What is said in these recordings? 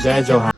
जय जवाहर।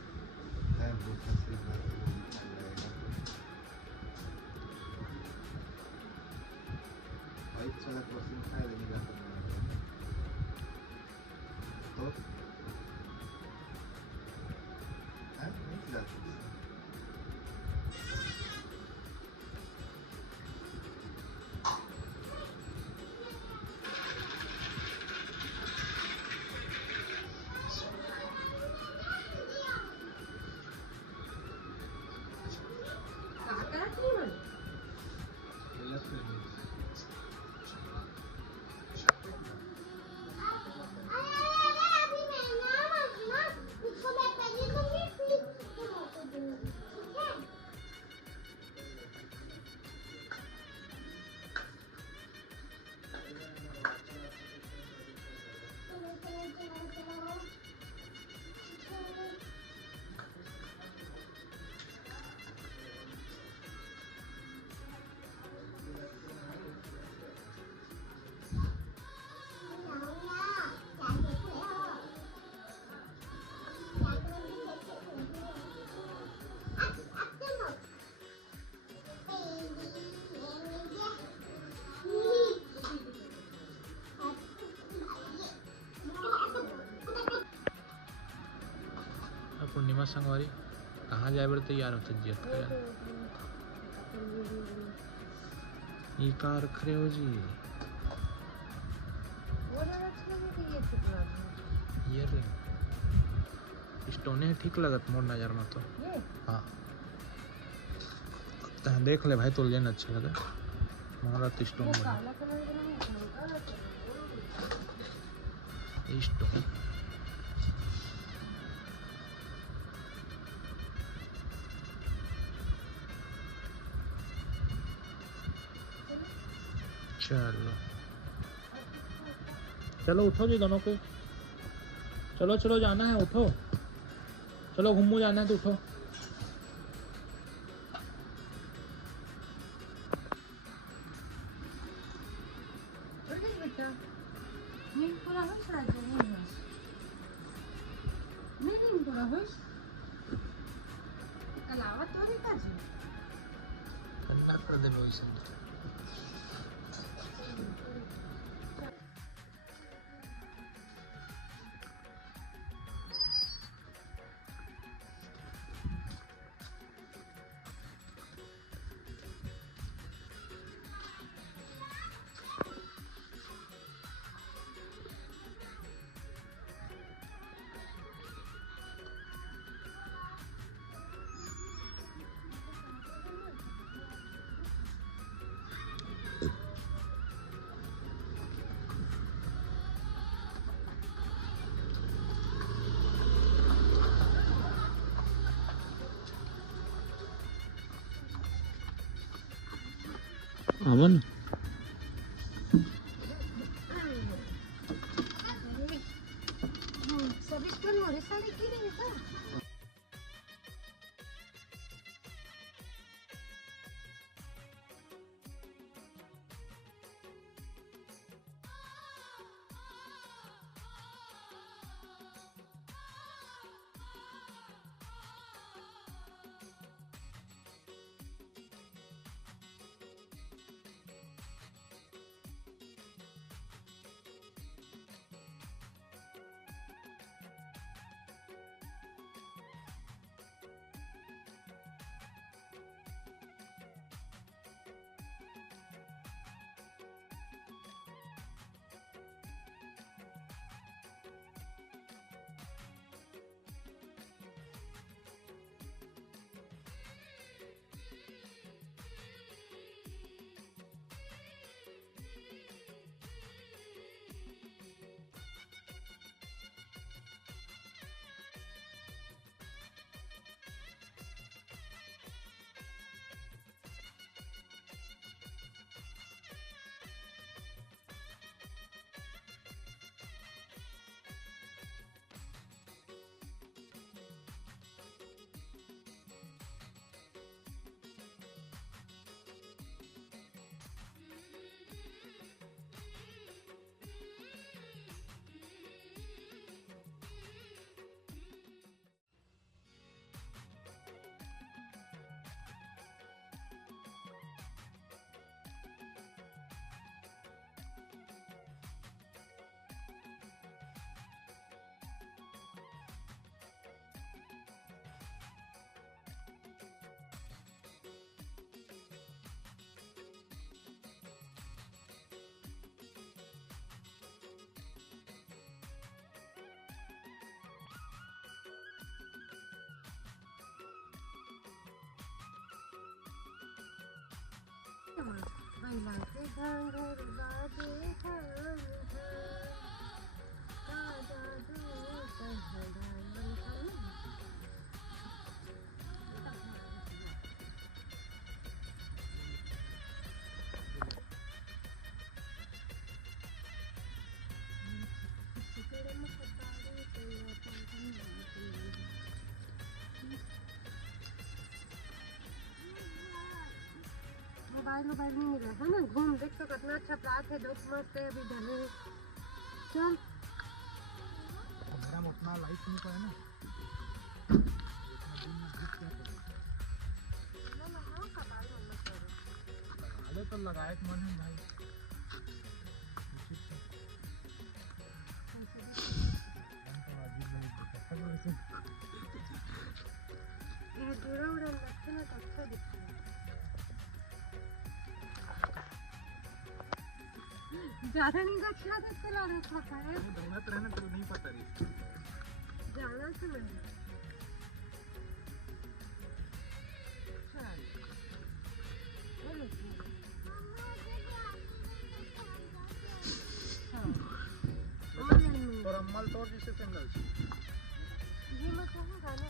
पूर्णिमा संगवारी कहाँ जाए बड़े तैयार हो जियत कर ये कार खरे हो जी ये रे स्टोने ठीक लगत मोर नजर में तो हाँ देख ले भाई तो लेना अच्छा लगा हमारा तो स्टोन स्टोन चलो चलो उठो जी दोनों को चलो चलो जाना है उठो चलो घूमू जाना है तो उठो कर दे अमन मोबाइल नहीं मिला है ना। घूम देख तो कितना अच्छा प्लाट है। दोस्त मस्त है अभी ढले। चल मेरा उतना लाइट नहीं पाया ना। अरे तो लगाए मन है भाई। जुड़ा उड़ा लगते ना तो अच्छा दिखता है। ज्यादा नहीं अच्छा से चला रहा था है। मेहनत रहने तो नहीं पता रही ज्यादा से नहीं। और अम्मल तोड़ जिससे सिंगल ये मत है गाना।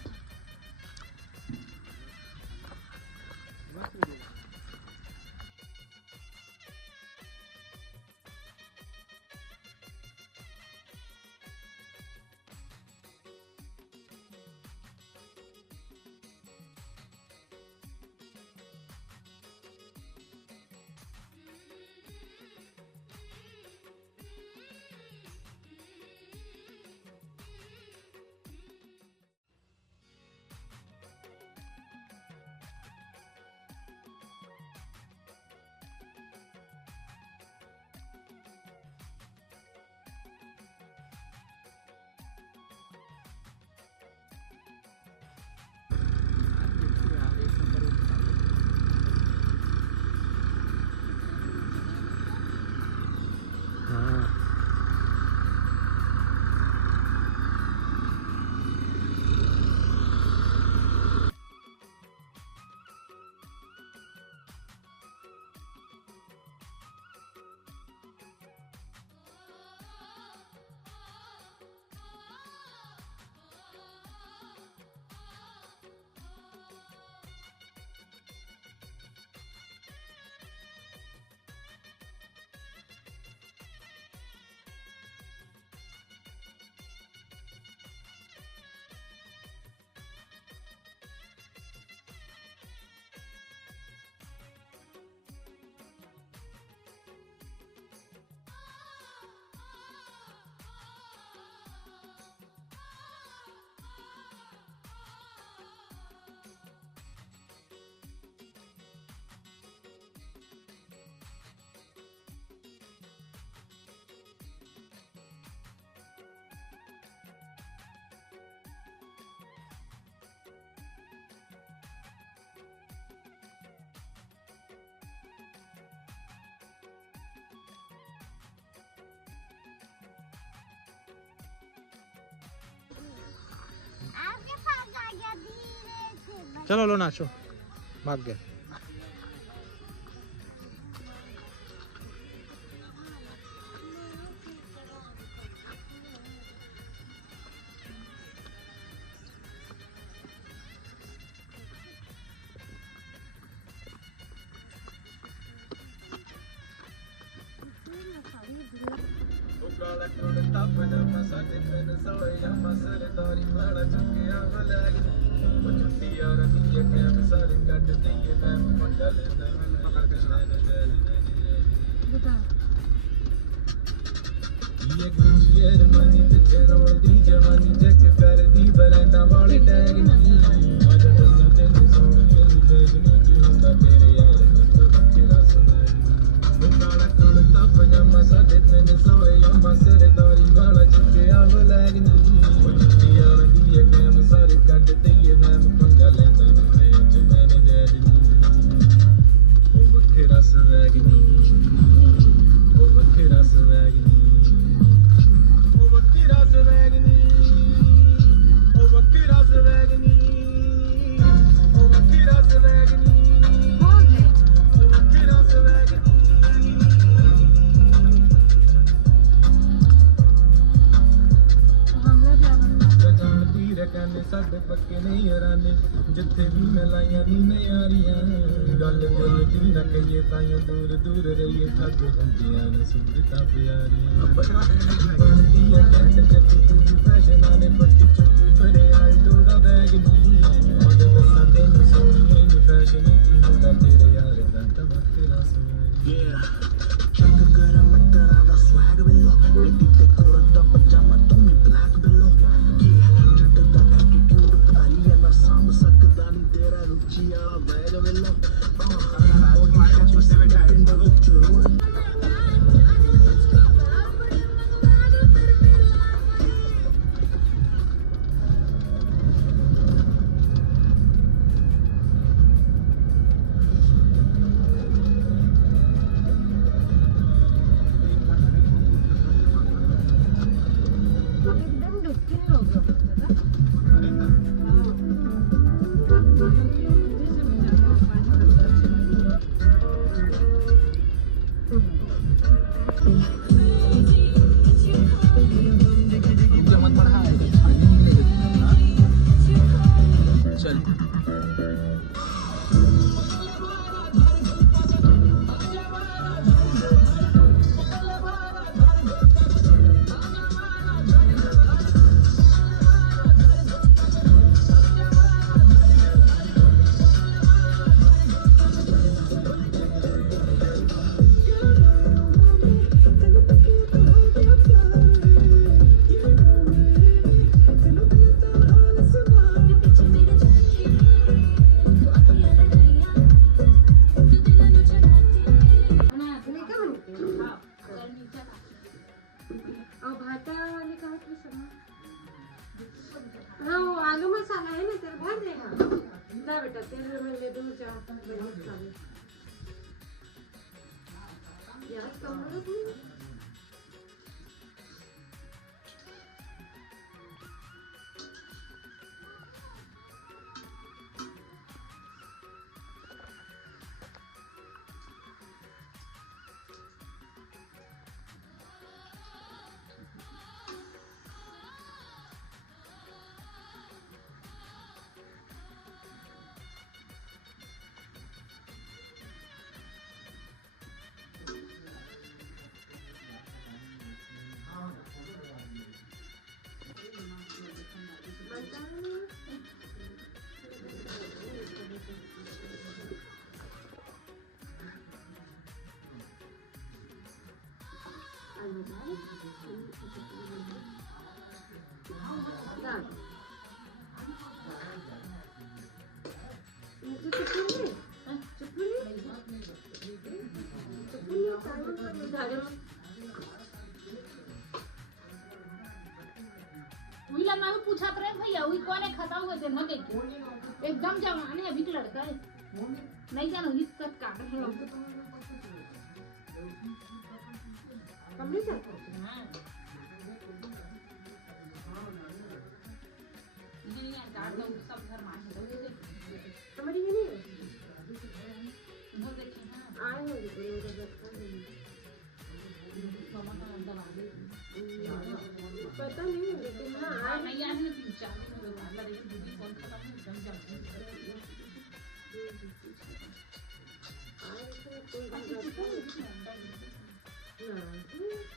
चलो लो नाचो। भाग गया। Hold it. के नहीं हराने जिथे भी मैं लाइया नी नयारियां गल गल दी ना कहिए ताइयों दूर दूर रहिए ठग बंदियां ने सूरतां प्यारियां बनदी है कैट जट्टी तू फैशन आने पट्टी चुप्पी फरे आई डोरा बैग नी मद दसा तेन सोनिए नी फैशन की मुंडा तेरे यार दा तवा तेरा सोनिया चेक कर मटरा दा स्वैग बिलो बेटी ते कोरा दा पजामा तुम्हें ब्लैक बिलो जट दा एटीट्यूड भारी है ना साम सकदा नी तेरा रुचि वाला बैग बिलो एकदम डुबकी हो गया चल हाँ वो आलू मसाला है ना तेरे भर देगा ना बेटा तेल में ले दूँ चार खा ले प्याज कम हो रहा मैं पूछा प्रेम भैया वही कौन है खाता हुआ दिन हो देखो एकदम जवान है अभी तो लड़का है नहीं जानो हित तक काट है हमको तो कम नहीं जाता हां नहीं यार काट दो सब घर मार दो हमारी ये नहीं है वो देखिए हां आए हो ये रखा है मामा का दबा दे पता नहीं लेकिन हाँ हाँ मैं याद नहीं तीन चार दिन में बाहर लगे दीदी फोन खत्म हो एकदम जाते आए तो कोई बात नहीं ना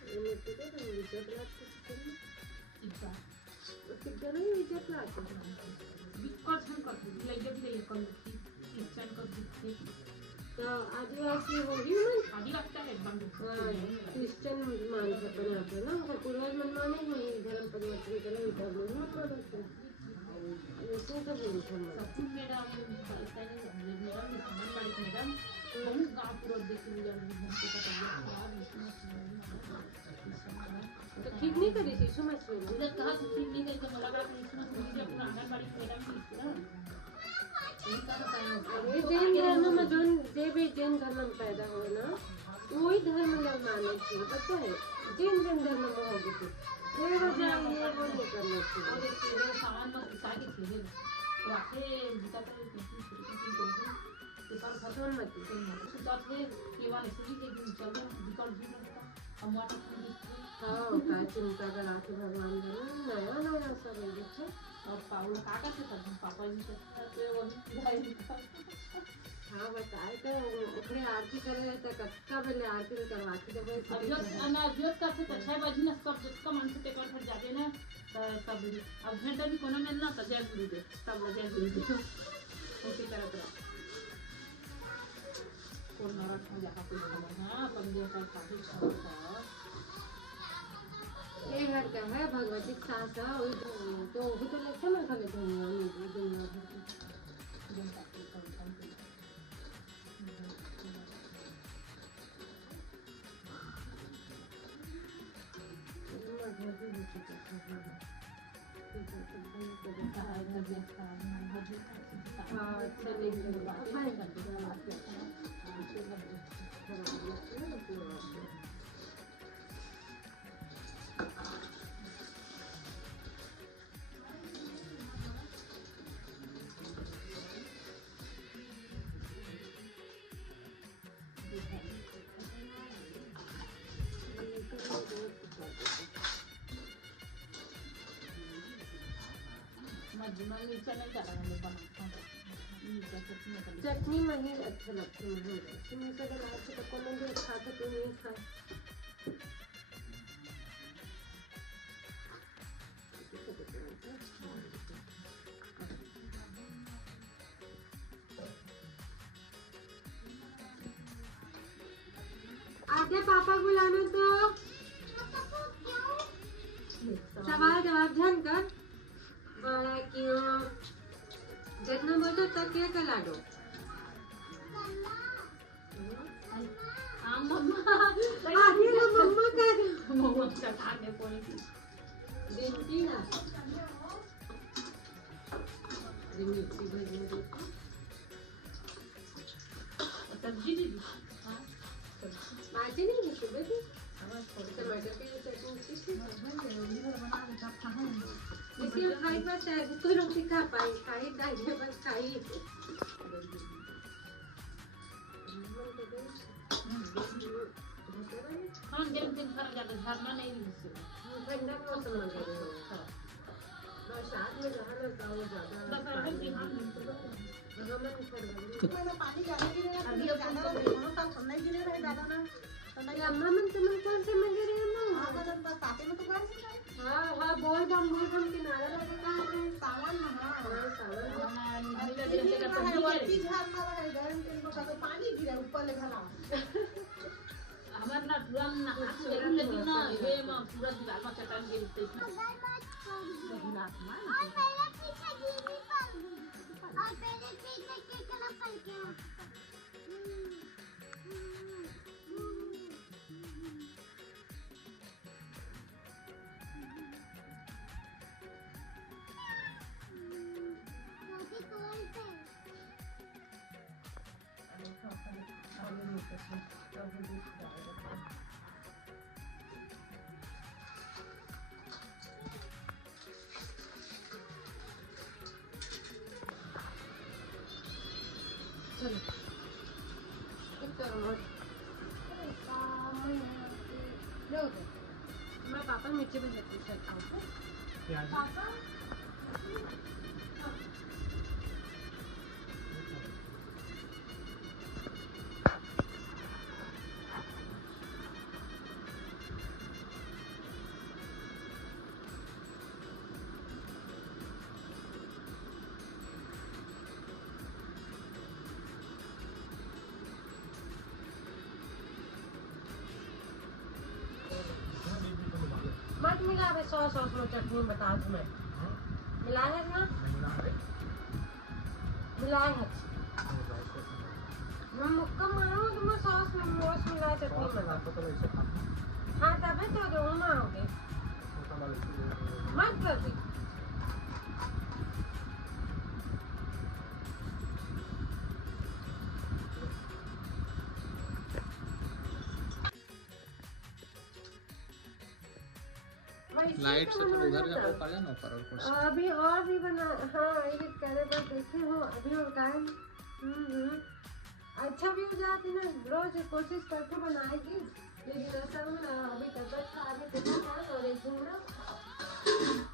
ये तो तो विकेट लाते इतना कितना नहीं विकेट लाते बिकॉज़ हम करते ले जब ले कल किचन का दिखते तो आदिवासी होगी ना आदि लगता है एकदम क्रिश्चियन मानते हैं यहाँ पे ना पूर्वज मन माने नहीं धर्म परिवर्तन करें इधर लोग ना पड़ते ऐसे तो बोली था सब मेरा मेरा सामान वाली मैडम बहुत गांव पूरा देख लिया हमको पता है तो ठीक नहीं करी थी समझ में उधर कहा तो ठीक नहीं करी तो मला बड़ा क्रिसमस मुझे अपना आंगनबाड़ी मैडम की ना अरे जैन धर्म में जो देवी जैन धर्म में पैदा हुए ना वही धर्म लोग माने थे पता है जैन धर्म में होगी थी ये वजह ये वो नहीं करना चाहिए और सामान में उठा के खेले तो आके बुता पर ये पर खतम मत सुता थे ये वाले सुनी के दिन चलो बिकॉज़ जी हम वाट हाँ का चिंता करा के भगवान ने नया नया सब देखे और पाउल काका से तब पापा जी से वही भाई का हाँ बताए तो ओकरे आरती करे तो कच्चा बेले आरती करवाती तो भाई अभ्योस करते तो 6 बजे ना सब जिसका मन से टेकर फट जाते ना तब अब घंटा भी कोनो में ना तो जय गुरुदेव तब जय गुरुदेव उसी तरह तरह कौन नरक में जाकर कोई हां पंडित का काफी अच्छा ये घर का है भगवती सास है तो वो तो लगता ना खाली दुनिया भर की जनता के काम चटनी में ही अच्छा लगता है इसमें से अगर आप तो कौन भी खाते तो नहीं खाए आगे पापा बुलाना तो सवाल जवाब ध्यान कर बड़ा क्यों जितना बोलो तक क्या कला दो हां मम्मा आगे ना मम्मा कर मम्मा का खाने पड़ी बेटी ना मिर्ची भजी दो सब्जी दी हां माची नहीं सुबह थी टमाटर की चटनी इसलिए खाई बस है कोई रोटी खा पाई खाई दाइए बस खाई हम दिन खा जाते झरना नहीं मिलते ठंडा मौसम लग रहा है बरसात में जहाँ ना गाँव ज्यादा पानी ज्यादा गिरे अभी ज्यादा दोनों साल सुनना ही गिरे रहे ज्यादा ना अम्मा मन तुम कौन से मंगे रहे अम्मा हां बदन बस साथे में तो बारिश है हां बोल बम किनारा लगे कहां पे सावन में हां सावन वर्ती झरना रहे गरम तेल को तो पानी गिरे ऊपर ले घला हमार ना पूरा ना हाथ से लेकिन ना ये में पूरा दीवार में चट्टान गिरते हैं और पहले पीछे गिरी पल और पहले पीछे के कला पल के चलो मैं पापा मिर्ची में चटनी करता हूँ पापा मत मिला बे सॉस में चटनी बता तुम्हें मिला है ना मिला है मैं मुक्का मारूं तो मैं सॉस में मोस मिला चटनी बता हाँ तभी तो दो ना होगे मत कर दी लाइट से तो उधर जाकर कर लेना ऊपर और कुछ अभी और भी बना हाँ एडिट करे पर देखे हो अभी और का अच्छा भी हो जाती ना रोज कोशिश करके बनाएगी लेकिन ऐसा अभी तक खा रही और एक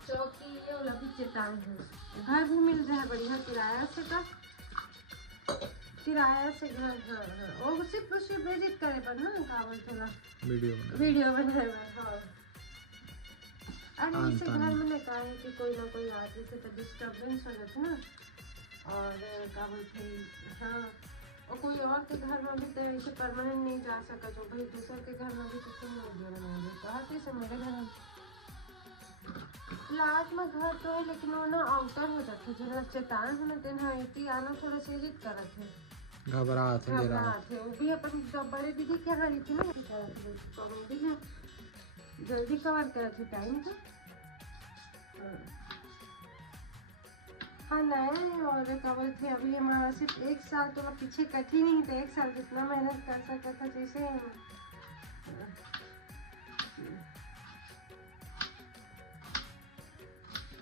चौकी ये वाला भी चेतान है। घर भी मिल जाए बढ़िया किराया से का, किराया से घर। हाँ हाँ, वो सिर्फ विजिट करे पर ना कावल थोड़ा वीडियो बनाए हाँ। अरे इसे घर में का है कि कोई ना कोई आते थे तो डिस्टर्बेंस हो जाती ना, और क्या बोलते हाँ, और कोई और के घर में भी तो ऐसे परमानेंट नहीं जा सका, जो भाई दूसरे के घर में भी तो क्यों नहीं दे रहे हैं। कहते से मेरे घर में लास्ट में घर तो है, लेकिन वो ना आउटर हो जाता है, जो चेतान होना दिन है इतनी आना थोड़ा सा हिट कर थे, घबराहट है। वो भी अपन जब बड़े दीदी क्या हारी थी ना, कॉमेडी है, जल्दी कवर कर थे टाइम तो। हाँ नया है, और कवर थे अभी हमारा सिर्फ 1 साल, तो पीछे कट ही नहीं था 1 साल, जितना मेहनत कर सकता था जैसे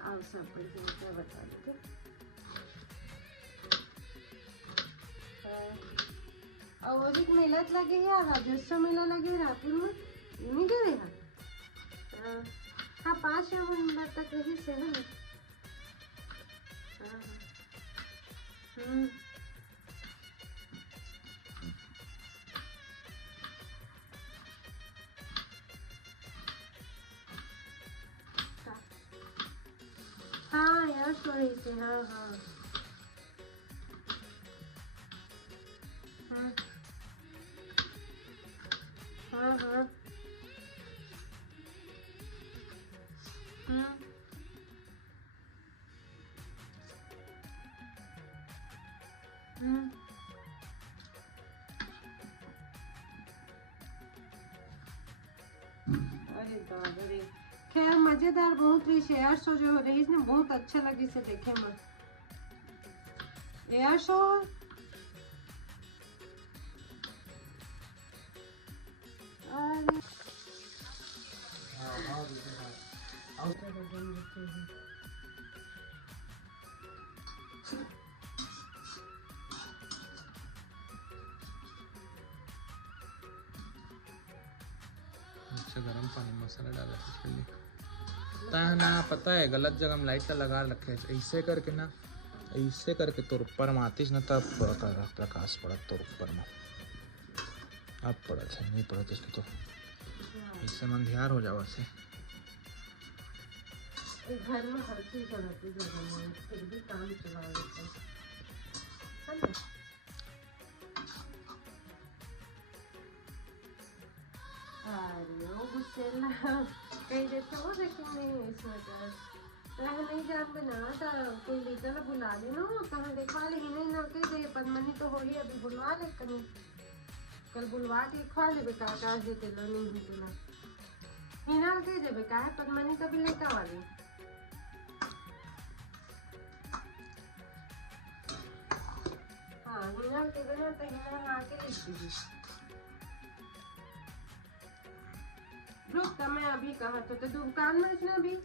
और सब क्या बता देते। और एक मेला लगे है, राजस्व मेला लगे रायपुर में, नहीं दे रहे हैं। हाँ 5 नवंबर तक रही से है ना। हाँ यार सॉरी से हाँ हाँ हाँ हाँ हाँ अरे बाप रे, खैर मजेदार बहुत रही एयर शो जो रही इसने बहुत अच्छा लगी से देखे में एयर शो। गरम पानी मसाला डाला ना, पता है गलत जगह में लाइट लगा रखे, ऐसे करके ना, ऐसे करके तोर ऊपर में आतीस ना, तब प्रकाश पड़ा तोर ऊपर में, अब पड़ा था नहीं पड़ा तो तो इससे मन ध्यान हो जावा से। घर में हर चीज बनाती है, फिर भी काम चला लेते हैं। वो गुस्से कहीं देते हो, लेकिन नहीं इसमें नहीं जानते ना था, कोई लेकर बुला लेना कहाँ देखवा ले, नहीं ना कह दे पदमनी तो हो ही अभी बुलवा ले, कल बुलवा के खवा ले बेटा, काश देते लो नहीं होते ना हिना कह दे बेटा है पदमनी कभी लेकर वाली। हाँ हिना के देना तो हिना आके लिख दीजिए। रुक मैं अभी कहा तो दुकान में इतना भी